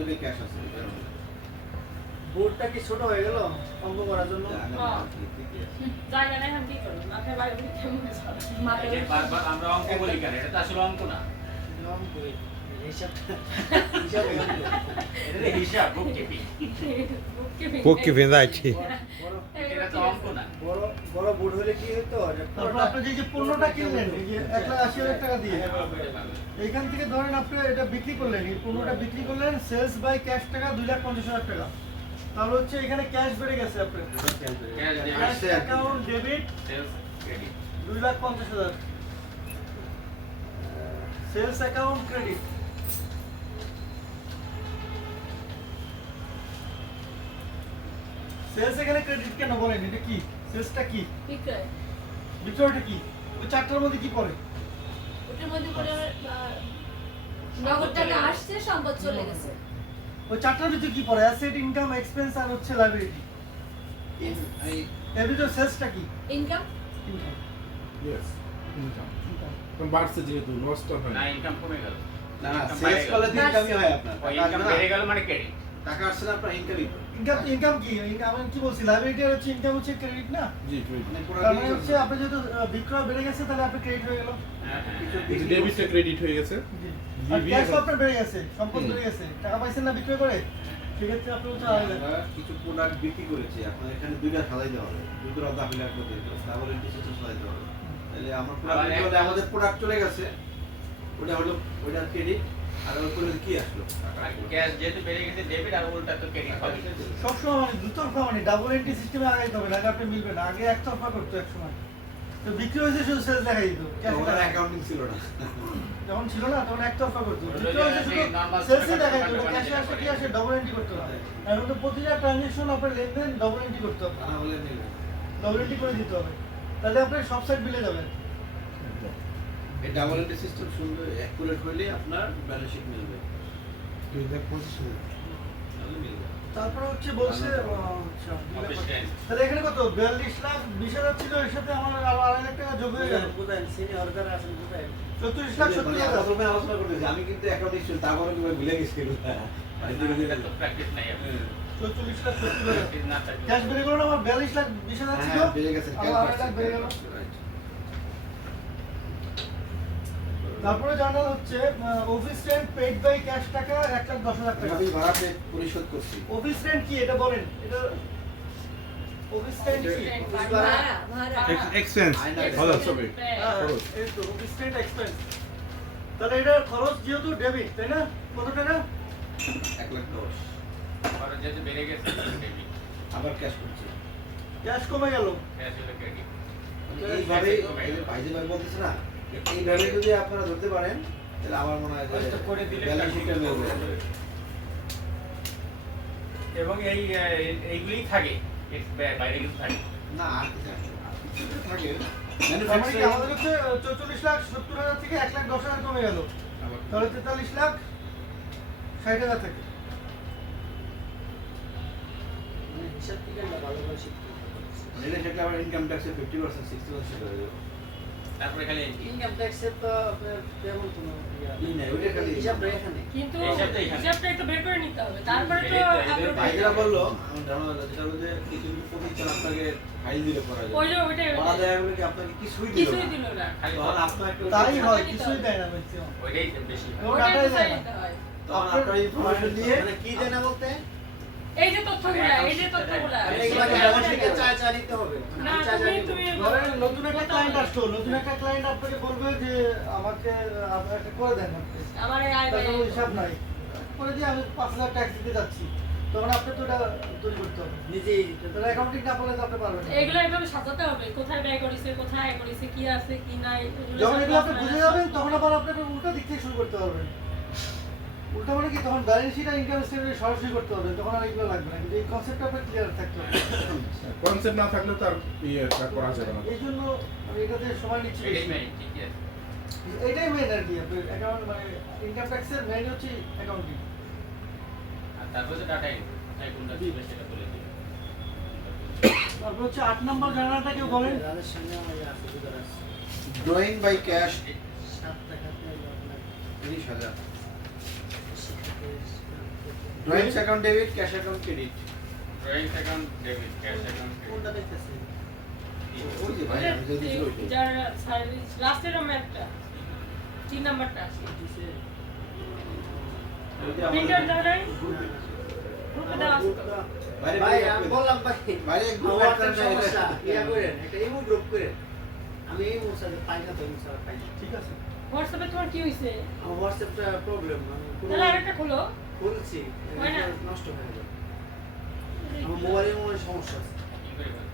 দিকে ক্যাশ আছে বোর্ডটা কি ছোট হয়ে গেল অঙ্ক করার জন্য? জায়গা নাই আমি কি করব মাথায় বাইরে কেমন এই যে বারবার আমরা অঙ্ক বলি কেন এটা তো আসলে অঙ্ক না নাম কই হিসাবটা এটা হিসাব বুককিপিং বুক কিপিং রাইট এটা তো অঙ্ক না বড় বড় বোর্ড হলে কি হতো তারপর আপনি যে পণ্যটা কিনলেন এই যে 1,80,000 টাকা দিয়ে এইখান থেকে ধরেন আপনি এটা বিক্রি করলেন এই পণ্যটা বিক্রি করলেন সেলস বাই ক্যাশ টাকা 2,50,000 টাকা তাহলে হচ্ছে এখানে ক্যাশ বেড়ে গেছে আপনার cash account debit sales credit 2,50,000 sales account credit sales এখানে ক্রেডিট কেন বলেন এটা কি সেলসটা কি বিক্রয় বিক্রয়টা কি ওই চারটার মধ্যে কি পড়ে ওটার মধ্যে করে নগদ টাকা আসছে সম্পদ চলে গেছে ওই চারটার ভিতরে কি পড়ে অ্যাসেট ইনকাম এক্সপেন্স আর হচ্ছে লায়াবিলিটি এর ভিতরে সেলসটা কি ইনকাম ইনকাম ইয়েস ইনকাম কোন বাড়ছে যেহেতু লসটা হয় না ইনকাম কমে গেল না না সেলস করলে দিন ইনকামই হয় আপনার ওই ইনকাম বেড়ে গেল মানে ক্রেডিট টাকা আসছে না আপনার ইনকামই ইনকাম কি আমি কি বলছি লায়াবিলিটি আর হচ্ছে ইনকাম হচ্ছে ক্রেডিট না জি ক্রেডিট মানে তার মানে হচ্ছে আপনি যেহেতু বিক্রয় বেড়ে গেছে তাহলে আপনি ক্রেডিট হয়ে গেল ডেবিটটা ক্রেডিট হয়ে গেছে আর ক্যাশ আপনার বেড়ে গেছে সম্পদ বেড়ে গেছে টাকা পাইছেন না বিক্রয় করে সেক্ষেত্রে আপনি হচ্ছে আলাদা আমরা কিছু প্রোডাক্ট বিক্রি করেছি আপনার এখানে দুইটা সাজাই দেওয়া হবে দুটো আধা ফিলার করতে তাহলে ডিসিশন সাজাই দেওয়া হবে তাহলে আমার প্রোডাক্ট আমাদের প্রোডাক্ট চলে গেছে ওটা হলো ওটা ক্রেডিট আর ওর করে কি আসলো ক্যাশ যেহেতু বেড়ে গেছে ডেবিট আর উল্টা তো ক্রেডিট হবে সবসময় মানে দুতরফা মানে ডাবল এন্ট্রি সিস্টেমে আগাইতে হবে না আপনি মিলবে না আগে একতরফা করতো এক সময় তো বিক্রি হয়েছে শুধু সেলস দেখাই দিত ওটা অ্যাকাউন্টিং ছিল না যখন ছিল না তখন একতরফা করতো বিক্রি হয়েছে শুধু সেলসই দেখাই দিত ক্যাশে আসে কি আসে ডাবল এন্ট্রি করতে হবে এখন তো প্রতিটা ট্রানজাকশন আপনার লেনদেন ডাবল এন্ট্রি করতে হবে না বলে নেবে ডাবল এন্ট্রি করে দিতে হবে তাহলে আপনার সব সাইড মিলে যাবে এই ডাবল এন্ট্রি সিস্টেম সুন্দর অ্যাকুরেট হলে আপনার ব্যালেন্স শিট মিলবে 2,25,000 তাহলে মিলবে তারপরে হচ্ছে বলছে আচ্ছা তাহলে এখানে কত 42,20,000 ছিল এর সাথে আমার আরো 2,00,000 টাকা যোগ হয়ে গেল বুঝাইন সিনিয়র যারা আছেন বুঝাইন 34,70,000 প্রথমে আলোচনা করতেছি আমি কিন্তু অ্যাকাউন্টিং ছিল তারপরে তুমি ভুলে গেছি এটা তো প্র্যাকটিস নাই আপনার 44,70,000 না থাকলে ক্যাশ বেড়ে গেল না আমার 42,20,000 ছিল হ্যাঁ বেড়ে গেছে আবার 2,00,000 বেড়ে গেল তারপরে জানাল হচ্ছে office rent paid by cash টাকা 1,10,000 টাকা আমি ভাড়া পরিশোধ করছি অফিস রেন্ট কি এটা বলেন এটা অফিস রেন্ট কি ভাড়া ভাড়া এক্সপেন্স ভালো সবই খরচ। এই তো অফিস রেন্ট এক্সপেন্স তাহলে এটা খরচ যেহেতু ডেবিট তাই না কত টাকা 1,10,000 আর যেহেতু বেড়ে গেছে ডেবিট আবার ক্যাশ করছি ক্যাশ কমে গেল ক্যাশ হলো ক্রেডিট এইভাবে এই যে ভাইজি ভাই বলতেছে না এইভাবে যদি আপনারা ধরতে পারেন তাহলে আমার মনে হয় যে করে দিলে ব্যালেন্স শিটটা মিলবে এবং এইগুলোই থাকে বাইরে কিছু থাকে না আর কি থাকে কিছু থাকে তার মানে কি আমাদের হচ্ছে 44,70,000 থেকে 1,10,000 কমে গেল তাহলে 43,60,000 থেকে মানে হিসাব থেকে না ভালোভাবে শিখতে মানে এটা থাকলে আমার ইনকাম ট্যাক্সের 50% 60% হয়ে যাবে তারপরে খালি ইনকাম ট্যাক্সের তো আপনার তেমন কোনো ই নাই, ওইটা খালি হিসাব নাই এখানে কিন্তু হিসাবটা এখানে। হিসাবটা একটু বের করে নিতে হবে তারপরে তো আপনার ভাইরা বললো আমার ধারণা হলো যেটা হলো যে কিছু কিছু প্রতিষ্ঠান আপনাকে ফাইল দিলে করা যায় ওই যে ওইটাই করা যায় বলে কি আপনাকে কিছুই দিল কিছুই না দিল না খালি তখন আপনার একটা তাই হয় দিতে কিছুই হবে। দেয় না ম্যাক্সিমাম ওইটাই বেশি হয়। ওটাই টাকাই তো দেয় না। দিতে হয় তখন আপনার ইনফরমেশন দিয়ে মানে কি দেয় না বলতে এই যে তথ্যগুলা এই যে তথ্যগুলা মানে এগুলো ব্যালেন্স থেকে চা নিতে হবে না চা তুমি নিতে তুমি ধরেন নতুন একটা ক্লায়েন্ট আসলো নতুন একটা ক্লায়েন্ট আপনাকে বলবে যে আমাকে আপনি একটা করে দেন আপনি আমার এই আয় তার ব্যয় কোনো হিসাব নাই করে দিয়ে আমি 5,000 ট্যাক্স দিতে যাচ্ছি তখন আপনি তো এটা তৈরি করতে হবে নিজেই তাহলে অ্যাকাউন্টিং না করলে তো আপনি পারবেন না এগুলো এভাবে সাজাতে হবে কোথায় ব্যয় করেছে কোথায় আয় করেছে কি আছে কি নাই যখন এগুলো আপনি সব বুঝে যাবেন তখন আবার আপনাকে উল্টা দিক থেকে শুরু করতে পারবেন উল্টা মানে কি তখন ব্যালেন্স শিট আর ইনকাম স্টেটমেন্ট সরাসরি করতে হবে তখন আর এগুলো লাগবে না কিন্তু এই কনসেপ্টটা আপনার ক্লিয়ার থাকতে হবে কনসেপ্ট না থাকলে তার তা করা যাবে না এই জন্য আমি এটাতে সময় নিচ্ছি এটাই বেশি। মেইন ঠিকই আছে এইটাই মেন আর কি আপনার অ্যাকাউন্ট মানে ইনকাম ট্যাক্সের মেন হচ্ছে অ্যাকাউন্টিং আর তারপরে তো ডাটা এন্ট্রি তাই কোনটা দিবে সেটা বলে দিবে তারপর হচ্ছে 8 নম্বর জানাটা কেউ বলেন রাজের সঙ্গে আমার সুবিধা আছে ড্রয়িং বাই ক্যাশ 7 টাকাতে আপনার 30,000 শিক্ষাতে drawings account debit, cash account credit. Drawing account debit, cash account কোনটা দেখতেছি? ওই যে ভাই আমি যদি ছিল ওইটাই। যার সার্ভিস লাস্টের একটা 3 নাম্বারটা আছে দিছে। ওই যে প্রিন্টার আমাদের দাও নাই না, না। গ্রুপে দেওয়া আছে তো। বাইরে ভাই বাইরে আমি বললাম ভাই বাইরে গ্রুপ আমার একটা একটা সমস্যা ইয়া করেন একটা ইমো গ্রুপ করেন আমি এই মুসাকে পাই না তো মুসা পাই না ঠিক আছে হোয়াটসঅ্যাপে তোমার কি হইছে আমার হোয়াটসঅ্যাপটা প্রবলেম আমি তাহলে আরেকটা খোলো খুলছি হয় না? নষ্ট হয়ে গেল আমার মোবাইলের মনে হয় সমস্যা আছে কি করে বল?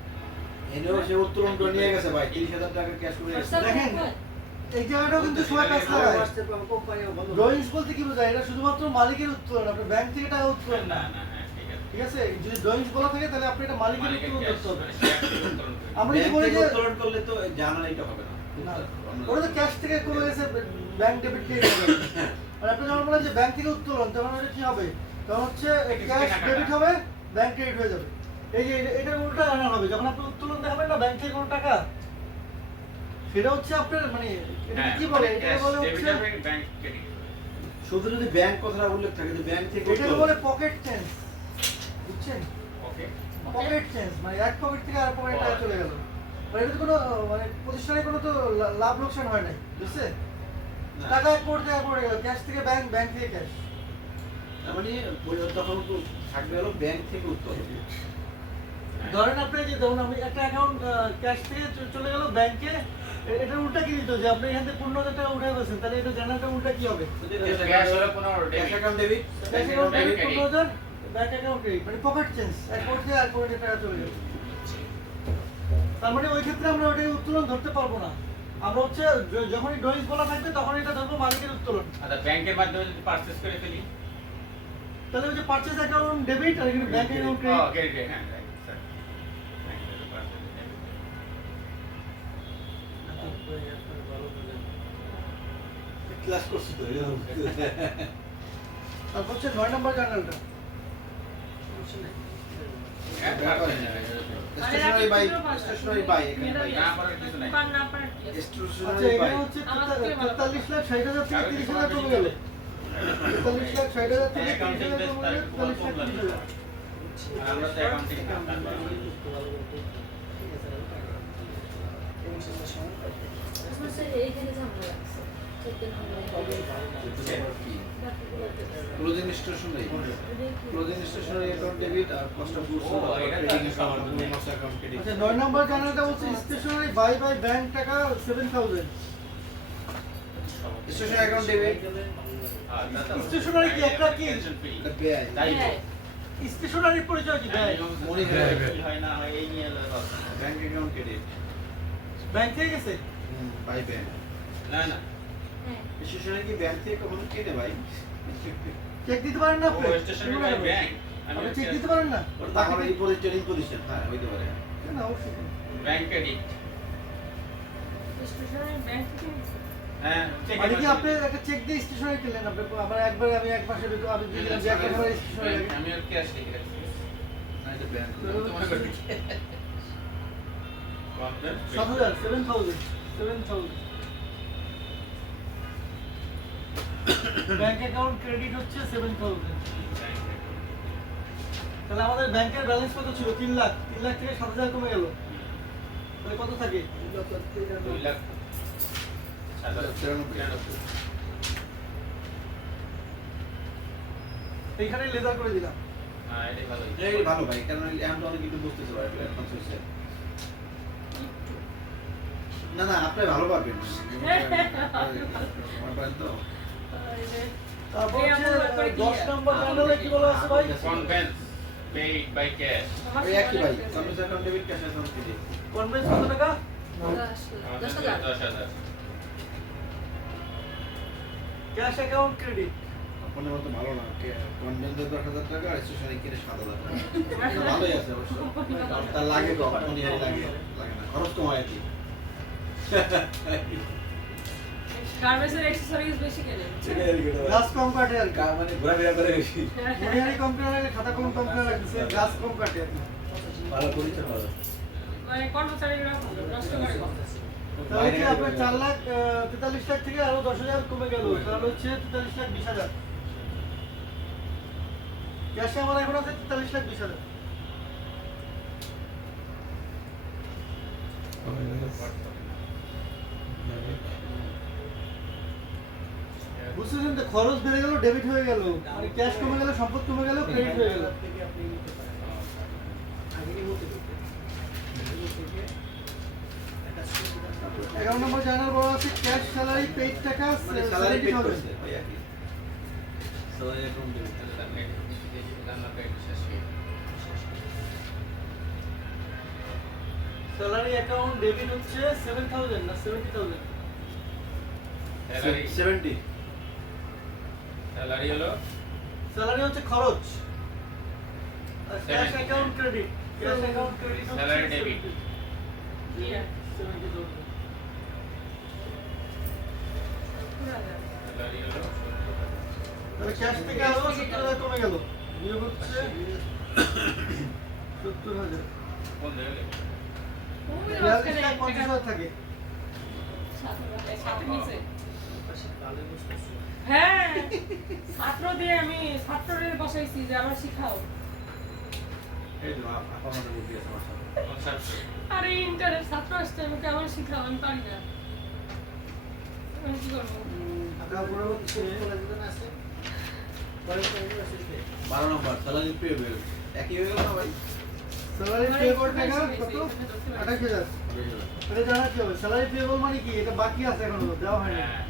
এনেও সে উত্তোলন করে নিয়ে গেছে ভাই 30,000 টাকা ক্যাশ করে গেছে। হোয়াটসঅ্যাপ দেখেন। গ্রুপ হয়? এই জায়গাটাও কিন্তু সবাই কাজ আমার লাগায় হোয়াটসঅ্যাপে আমার কোম্পানিও বন্ধ ড্রয়িংস বলতে কি বোঝায় এটা শুধুমাত্র মালিকের উত্তোলন আপনার ব্যাংক থেকে টাকা উত্তোলন না না না হ্যাঁ ঠিক আছে। ঠিক আছে যদি ড্রয়িংস বলা থাকে তাহলে আপনি এটা মালিকের মালিকের উত্তোলন ক্যাশ করতে হবে মানে শেয়ার থেকে উত্তোলন করে। আমরা কি ব্যাংক বলি থেকে যে উত্তোলন করলে তো জানালাইটা হবে না। না, ওটা তো ক্যাশ থেকে কমে গেছে ব্যাংক ডেবিট থেকে আর আপনি যখন বলেন যে ব্যাংক থেকে উত্তোলন তখন ওটা কি হবে তখন হচ্ছে ক্যাশ ডেবিট হবে ব্যাংক ক্রেডিট হয়ে যাবে এই যে এটা উল্টা আনা হবে যখন আপনি উত্তোলন দেখাবেন না ব্যাংক থেকে কোনো টাকা সেটা হচ্ছে আপনার মানে এটা হ্যাঁ, কি বলে মানে এটা ক্যাশ বলে ডেবিট হচ্ছে হবে, ব্যাংক ক্রেডিট হবে। শুধু যদি ব্যাংক কথাটা উল্লেখ থাকে যে ব্যাংক থেকে এটাকে উত্তোলন। বলে পকেট চেঞ্জ বুঝছেন ওকে পকেট চেঞ্জ মানে এক পকেট থেকে আর পকেটে টাকা চলে গেল মানে এটা তো কোনো মানে প্রতিষ্ঠানে কোনো তো লাভ লোকসান হয় নাই বুঝছেন না। টাকা এক পকেট থেকে এক পকেটে গেল ক্যাশ থেকে ব্যাংক ব্যাংক থেকে ক্যাশ তার মানে তখন তো থাকবে হলো ব্যাংক থেকে উত্তোলন। ধরেন আপনি যে ধরুন আমি একটা অ্যাকাউন্ট ক্যাশ থেকে চলে গেল ব্যাংকে এটা উল্টা কি দিত যে আপনি এখান থেকে 15,000 টাকা উঠে গেছেন তাহলে এটা জানাটা উল্টা কি হবে ক্যাশ হলো 15 cash debit. Account debit, cash bank account account debit debit. 15,000 bank account credit মানে পকেট চেঞ্জ এক পকেট থেকে আর পকেটে টাকা চলে গেল তার মানে ওই ক্ষেত্রে আমরা ওটাকে উত্তোলন ধরতে পারবো না আমরা হচ্ছে যখনই ড্রয়িংস বলা থাকবে তখন এটা ধরবো মালিকের উত্তোলন আচ্ছা ব্যাংকের মাধ্যমে যদি পারচেজ করে ফেলি তাহলে ওই যে পারচেজ অ্যাকাউন্ট ডেবিট আর এখানে ব্যাংক অ্যাকাউন্ট ও ক্রেডিট ক্রেডিট হ্যাঁ রাইট স্যার ব্যাংকের পারচেজ ডেবিট ভালো বলেন ক্লাস করছি তো এরকম। তারপর হচ্ছে 9 নম্বর জার্নালটা সমস্যা নেই হ্যাঁ স্টেশনারি বাই, স্টেশনারি বাই এখানে বাই। না পারার কিছু নাই। পার না পারার কি আছে? আচ্ছা স্টেশনারি বাই। এখানে হচ্ছে আমার থেকে ভালো। 43,60,000 থেকে 30,000 কমে গেল 43,60,000 থেকে 30,000 কমে গেল 43,30,000 আমরা তো অ্যাকাউন্টিং হচ্ছে এইখানে ঝামেলা লাগছে 14 নম্বরে। কি? বাকিগুলো দেখছি। Closing stationery. Closing stationery account debit আর কস্ট অফ গুডস ও, এটা তো ট্রেডিং সবার অ্যাকাউন্ট, মধ্যে। Master account credit. আচ্ছা 9 নম্বর জার্নালটা হচ্ছে স্টেশনারি বাই ব্যাংক টাকা 7,000 স্টেশনারি অ্যাকাউন্ট ডেবিট, স্টেশনারি কি একটা কি? এটা ব্যয়। তাই তো। হ্যাঁ। স্টেশনারির পরিচয় কি দেয় মনি হ্যাঁ, ব্যয়। হ্যাঁ। হয় না এই নিয়ে ব্যাংক অ্যাকাউন্ট ক্রেডিট। ব্যাংক থেকে গেছে বাই ব্যাংক। না না হ্যাঁ। স্টেশনারি কি ব্যাংক থেকে কখনো কেনে ভাই? চেক দিতে পারেন না ও আপনি স্টেশনারি বাই ব্যাংক আপনি চেক দিতে পারেন না ওটা তো আমার এই ট্রেডিং পজিশন, হ্যাঁ হইতে পারে। না অবশ্যই ব্যাংক ক্রেডিট স্টেশনারি ব্যাংক থেকে নিচ্ছে। হ্যাঁ চেক মানে কি আপনি একটা চেক দিয়ে স্টেশনারি কিনলেন আপনি আবার একবার আমি এক মাসের ভিতরে আমি দিয়ে দিলাম যে এক মাসের স্টেশনারি লাগে আমি আর ক্যাশ লিখে রাখছি না এটা ব্যাংক। আমি তো মনে করি 7,000 7,000 ব্যাংক অ্যাকাউন্ট ক্রেডিট হচ্ছে 7,000 তাহলে আমাদের ব্যাংকের ব্যালেন্স কত ছিল 3 লাখ থেকে 7,000 কমে গেল তাহলে কত থাকে 2 লাখ 93 এইখানে লেজার করে দিলাম হ্যাঁ এটাই ভালো এই ভালো ভাই, কারণ এখন তো অনেক কিছু বুঝতেছে ভাই, অ্যাডভান্স হয়েছে। না না আপনি ভালো পারবেন। আমার পারেন তো। তারপর এই হচ্ছে আমার ব্যাপারে কি 10 নম্বর জার্নালে কি বলা আছে ভাই কনভেন্স পেইড বাই ক্যাশ আমার ওই একই ভাই, সামনে service account debit, cash account credit. Convince কত টাকা 10,000 10,000 ক্যাশ অ্যাকাউন্ট ক্রেডিট আপনার মতো ভালো না, কনভেন্সে 10,000 টাকা আর স্টেশনারি কিনে 7,000 টাকা। এটা ভালোই আছে অবশ্য। কারণ তার লাগে কখন লাগে না, খরচ কম হয় আর কি। গার্মেন্টসের অ্যাকসেসরিজ বেশি কেনেন গ্লাস কম কাটে আর কি মানে ঘোরাফেরা করে বেশি। বুনিয়াদি কম্পিউটারে খাতা কম কম্পিউটার রাখছে গ্লাস কম কাটে আর কি ভালো করেছে ভালো। মানে কর্মচারীরা নষ্ট করে কম। তাহলে কি আপনার 4,43,00,000 থেকে আরো 10,000 কমে গেল তাহলে হচ্ছে 43,20,000 ক্যাশে আমার এখন আছে 43,20,000। বুঝছেন তো, খরচ বেড়ে গেল, ডেবিট হয়ে গেল, মানে ক্যাশ কমে গেল, সম্পদ কমে গেল, ক্রেডিট হয়ে গেল। থেকে আপনি নিতে পারেন। আগে নিতে করতেন। এগুলো থেকে একটা সুবিধা। 11 নম্বর জানার বড় আছে ক্যাশ স্যালারি পেইড টাকা মানে স্যালারি পেড 70,000। করছে ভাই আর কি salary account salary account debit হচ্ছে 7,000 না 70,000। স্যালারি 70 স্যালারি হলো স্যালারি হচ্ছে খরচ, আর cash 70 account credit, cash account credit হচ্ছে Salary debit. 70,000। স্যালারি হলো তাহলে ক্যাশ থেকে আরো 70,000 কমে গেল, বিয়োগ হচ্ছে 70,000। কোন জায়গায়? 42,50,000 থাকে। সাথে নিচে। পাশে তালে বসতেছে। হ্যাঁ, ছাত্র দিয়ে আমি ছাত্রদের বসাইছি যে আমার শিখাও। এই তো আপা আমাদের বুদ্ধি আছে আমার সাথে কোন সাবজেক্ট? আরে ইন্টারের ছাত্র আসছে, আমাকে আমার শিখাও, আমি পারি না। আমি কি করবো? তারপরে হচ্ছে কলেজে আছে। কলেজে আছে। 12 নম্বর স্যালারি পেয়েবল একই হয়ে গেল না ভাই স্যালারি পেয়েবল টাকা কত? 28,000। এটা জানা কি হবে? স্যালারি পেয়েবল মানে কি? এটা বাকি আছে এখনো, দেওয়া হয়নি। হ্যাঁ,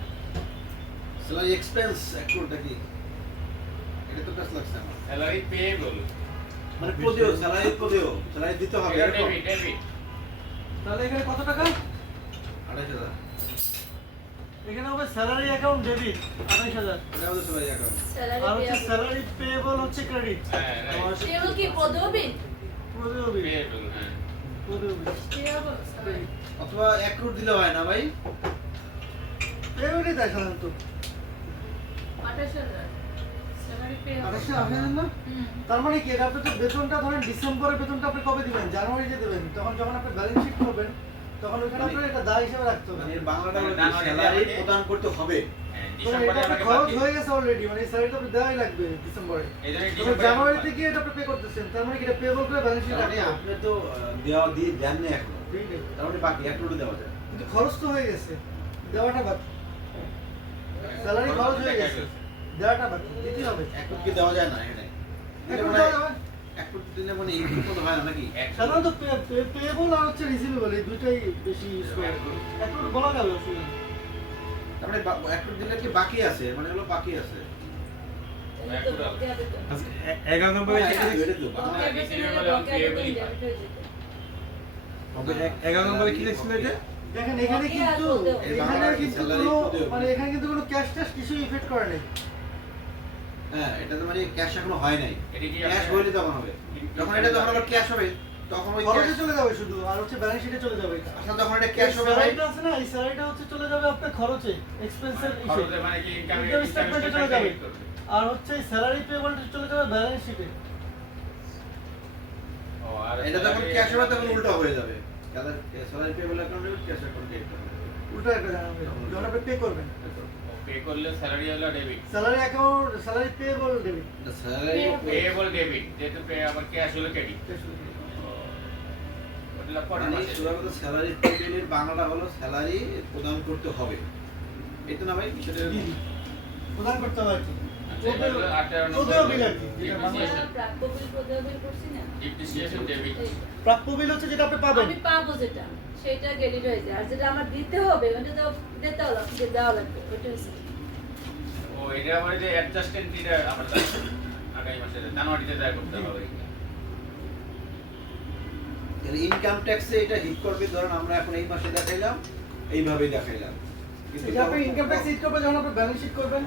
স্যালারি এক্সপেন্স অ্যাকাউন্টটা কি এটা তো কাজ লাগছে আমার স্যালারি পেয়েবল। মানে পদেও স্যালারি দিতে হবে এটা এরকম ডেবিট ডেবিট। তাহলে এখানে কত টাকা? 28,000 এখানে হবে স্যালারি অ্যাকাউন্ট ডেবিট 28,000, এটা আমাদের স্যালারি অ্যাকাউন্ট আর হচ্ছে স্যালারি পেয়েবল হচ্ছে ক্রেডিট। হ্যাঁ, রাইট। পেবল কি পদবি? প্রতিযোগী পেয়েবল, হ্যাঁ। প্রতিযোগী পেবল অথবা অ্যাক্রুড দিলে হয় না ভাই পেয়েবলই দেয় সাধারণত। 28,000 স্যালারি পেবল। 28,000 না? তার মানে কি, এটা আপনি তো বেতনটা ধরেন ডিসেম্বরের বেতনটা আপনি কবে দিবেন? জানুয়ারিতে দেবেন। তখন যখন আপনি ব্যালেন্স শিট করবেন তখন ওখানে মানে- আপনার এটা দায় হিসেবে রাখতে হবে। মানে এর বাংলাটা হলো জানুয়ারি স্যালারি দিয়ে প্রদান করতে হবে হ্যাঁ, তো ডিসেম্বরে এটা আপনার আমাকে খরচ বাকি। হয়ে গেছে অলরেডি, মানে এই স্যালারিটা আপনি দেওয়াই লাগবে ডিসেম্বরে। এই জন্যই তবে ডিসেম্বরে জানুয়ারিতে গিয়ে এটা আপনি পে করতেছেন, তার মানে কি এটা পেবল করে ব্যালেন্স শিট মানে রাখতে হবে। আপনি তো দেওয়া দিয়ে দেন না এখনো ঠিক নেই। তার মানে বাকি অ্যাক্রুড দেওয়া যায় কিন্তু খরচ তো হয়ে গেছে, দেওয়াটা বাকি। স্যালারি খরচ হয়ে গেছে, দেওয়াটা বাকি, দিতে হবে। অ্যাক্রুড কি দেওয়া যায় না এখানে এখন দেওয়া যাবে। অ্যাক্রুড দিলে মানে ইনকাম তো হয় না নাকি সাধারণত পেয়েবল আর হচ্ছে রিসিভেবল এই দুইটাই বেশি ইউজ করে। একটু বলা যাবে অসুবিধা নেই। তার মানে অ্যাক্রুড দিলে কি বাকি আছে মানে হলো বাকি আছে আচ্ছা, 11 নম্বরে কি হ্যাঁ, লিখছে? এটা তো বাংলা। ওকে, 11 নম্বরে কি লিখছিল এটা? দেখেন এখানে বাকি আর কিন্তু বলতেও। এখানে কিন্তু Salary কোনো বলতেও। মানে এখানে কিন্তু কোনো ক্যাশ ট্যাশ কিছু ইফেক্ট করে নাই। হ্যাঁ এটা তো মানে ক্যাশ এখনো হয় নাই এটা কি ক্যাশ হইলে তখন হবে যখন এটা তখন আবার ক্যাশ হবে তখন ওই খরচে ক্যাশ চলে যাবে শুধু, আর হচ্ছে ব্যালেন্স শিটে চলে যাবে এটা। আসলে তখন এটা ক্যাশ হবে ভাই স্যালারিটা আছে না, এই স্যালারিটা হচ্ছে চলে যাবে আপনার খরচে, এক্সপেন্সের খরচে মানে কি ইনকাম Income statement এ চলে যাবে। আর হচ্ছে স্যালারি পেবলটা চলে যাবে ব্যালেন্স শিটে। ও আর এটা তখন ক্যাশ হবে তখন উল্টো হয়ে যাবে স্যালারি পেবল অ্যাকাউন্টে ক্যাশ অ্যাকাউন্টে উল্টো একটা জানাবে যখন আপনি পে করবেন। পে করলে স্যালারি হলো debit. Salary account, salary payable debit. Salary payable debit, যেহেতু পে আবার ক্যাশ হলো ক্রেডিট। ওটা পরে মানে মাসে শুধু স্যালারি পেবলের বাংলাটা হলো স্যালারি প্রদান করতে হবে এই তো না ভাই বিষয়টা জি, জি। প্রদান করতে হবে আর কি। আচ্ছা, এটা হলো 18 নম্বর প্রদেয় বিল আর কি, যেটা বাংলায়। ডিপ্রিসিয়েশন। প্রাপ্যবিল পদবিল করছি না ডিপ্রিসিয়েশন ডেবিট। এই। প্রাপ্য বিল হচ্ছে যেটা আপনি পাবেন। আমি পাবো যেটা সেটা ক্রেডিট হয়ে যায় আর যেটা আমার দিতে হবে ওটা তো দেওয়া লাগবে ওটা হচ্ছে ও এটা আবার যে অ্যাডজাস্টমেন্ট দিটা আবার আগামী মাসে জানুয়ারিতে দেয়া করতে হবে। ইনকাম ট্যাক্সে এটা হিট করবে ধরুন আমরা এখন এই মাসে দেখাইলাম এইভাবেই দেখাইলাম কিন্তু এটা আপনি ইনকাম ট্যাক্স হিট করবেন যখন আপনি ব্যালেন্স শিট করবেন।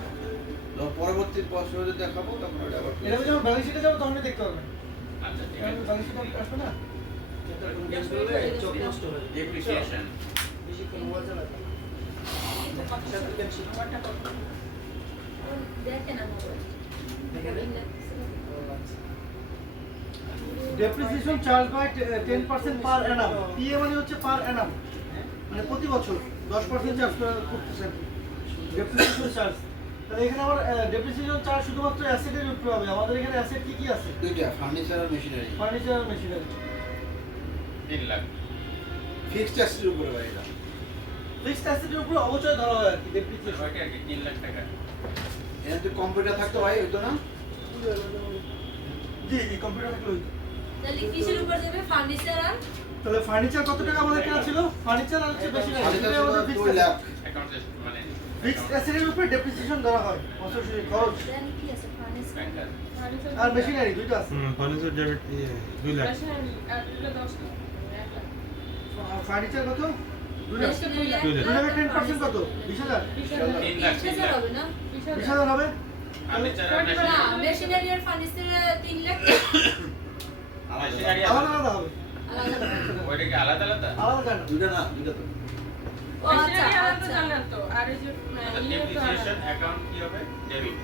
যখন পরবর্তী বছরে যদি দেখাবো তখন ওটা আবার এটা যখন ব্যালেন্স শিটে যাবে তখনই দেখতে পারবেন। আচ্ছা ঠিক কারণ আছে। ব্যালেন্স শিটে আসবে না। এটা কোন গ্যাস বলে চোখ নষ্ট হয়ে যায়। ডিপ্রিসিয়েশন। বেশিক্ষণ মোবাইল চালাতে হয়। সাথে পেন্সিল দেখে না মোবাইল এখানে depreciation charge by 10% per annum. PA মানে হচ্ছে পার অ্যানাম, মানে প্রতি বছর 10% চার্জ করতেছেন ডেপ্রিসিয়েশন চার্জ। তাহলে এখানে আমার ডেপ্রিসিয়েশন চার্জ শুধুমাত্র অ্যাসেটের উপরে হবে। আমাদের এখানে অ্যাসেট কি কি আছে? দুইটা, ফার্নিচার আর মেশিনারি। ফার্নিচার আর মেশিনারি। 3 লাখ। ফিক্সড অ্যাসেটের উপরে ভাই এটা। ফিক্সড অ্যাসেটের উপরে অবচয় ধরা হয় আর কি ডেপ্রিসিয়েশন। ওইটা আর কি 3 লাখ টাকা। এখানে তো কম্পিউটার থাকতো ভাই, হইতো না? জি জি, কম্পিউটার থাকলে হইতো। তাহলে কিসের উপর যাবে? ফার্নিচার আর তাহলে ফার্নিচার কত টাকা আমাদের কেনা ছিল? ফার্নিচার আর হচ্ছে মেশিনারি। ফার্নিচার এটা আমাদের ছিল ফিক্সড 2 লাখ। অ্যাকাউন্টে মানে ফিক্সড অ্যাসেটের উপরে ডেপ্রিসিয়েশন ধরা হয় বছর শেষে খরচ। দেন কি আছে? ফার্নিচার ব্যাংকার। আর মেশিনারি দুইটা আছে। Furniture debit 2 lakh. মেশিনারি আর এটা 10 লাখ 1 লাখ ফার্নিচার কত? 2 লাখ। মেশিনারি 2 লাখের 10% কত? 20,000। 3 লাখ 3 20,000 লাখ। হবে না? 20,000 হবে? ফার্নিচার আর না, মেশিনারি। মেশিনারি আর ফার্নিচার 3 লাখ মেশিনারি আলাদা আলাদা হবে। আলাদা। ওইটা কি আলাদা আলাদা? আলাদা কেন? দুইটা না, দুইটা তো। ও আচ্ছা মেশিনারি আলাদা আচ্ছা। জানেন তো আর এই যে আচ্ছা, ইয়ে তো ডেপ্রিসিয়েশন আলাদা। অ্যাকাউন্ট কি হবে? ডেবিট।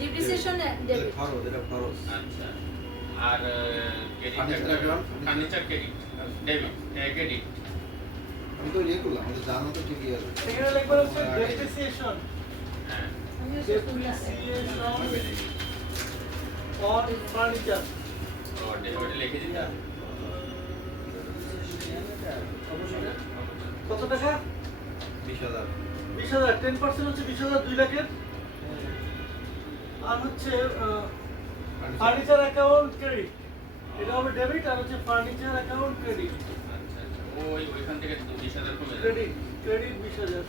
Depreciation debit. খরচ, এটা খরচ। আচ্ছা। আর credit Furniture account? Furniture credit debit credit. আমি তো ইয়ে করলাম, আমাদের জানা তো ঠিকই আছে। এখানে লিখবো হচ্ছে ডেপ্রিসিয়েশন। হ্যাঁ। Depreciation on furniture. ওটা লিখে দিতে হবে। কত টাকা? 20,000। 20,000। 10% হচ্ছে 20,000, 2 লাখের। আর হচ্ছে ফার্নিচার অ্যাকাউন্ট ক্রেডিট। এটা হবে ডেবিট আর হচ্ছে ফার্নিচার অ্যাকাউন্ট ক্রেডিট। আচ্ছা আচ্ছা। ওইখান থেকে 20,000 কমে যাবে। ক্রেডিট 20,000।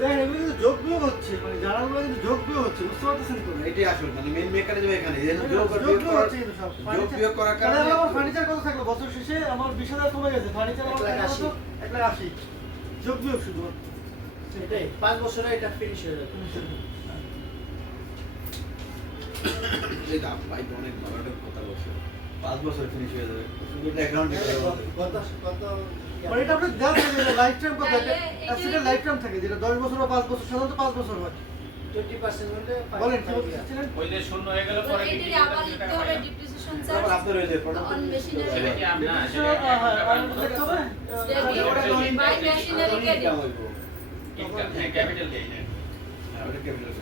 দেখেন এগুলো কিন্তু যোগ বিয়োগ হচ্ছে, মানে জানাগুলো কিন্তু যোগ বিয়োগ হচ্ছে, বুঝতে পারতেছেন তো? এটাই আসল, মানে মেন মেকানিজম এখানে। এই যে যোগ যোগ আর বিয়োগ বিয়োগ করার- হচ্ছে কিন্তু সব। যোগ বিয়োগ করার তাহলে কারণে আমার ফার্নিচার কত থাকলো বছর শেষে? আমার 20,000 কমে গেছে। ফার্নিচার আমার 1,80,000 কত? 1,80,000। যোগ বিয়োগ শুধু। সেটাই 5 বছরে এটা ফিনিশ হয়ে যাবে। এই দাম ভাই তো অনেক ভালো একটা কথা বলছে। 5 বছর ফিনিশ হয়ে যাবে। শুধু এটা অ্যাকাউন্টে কত মানে এটা আপনার দেওয়া থাকে যে লাইফ টাইম কত? তাহলে অ্যাসেটের লাইফ টাইম থাকে যেটা 10 বছর বা 5 বছর, সাধারণত 5 বছর হয়। 20% হলে বলেন কি বলতে চাচ্ছিলেন? ওই যে শূন্য হয়ে গেল তো পরে এটারই বিক্রি আবার করতে লিখতে টাকা হবে পাই না। depreciation তারপর charge আপনার ওই যে প্রোডাক্ট on machinery. সেটা কি আমরা Depreciation, লিখতে হবে? Debit by machinery credit. Income হইব। ইনকাম হ্যাঁ ক্যাপিটাল গেইন। হ্যাঁ, ওটা ক্যাপিটাল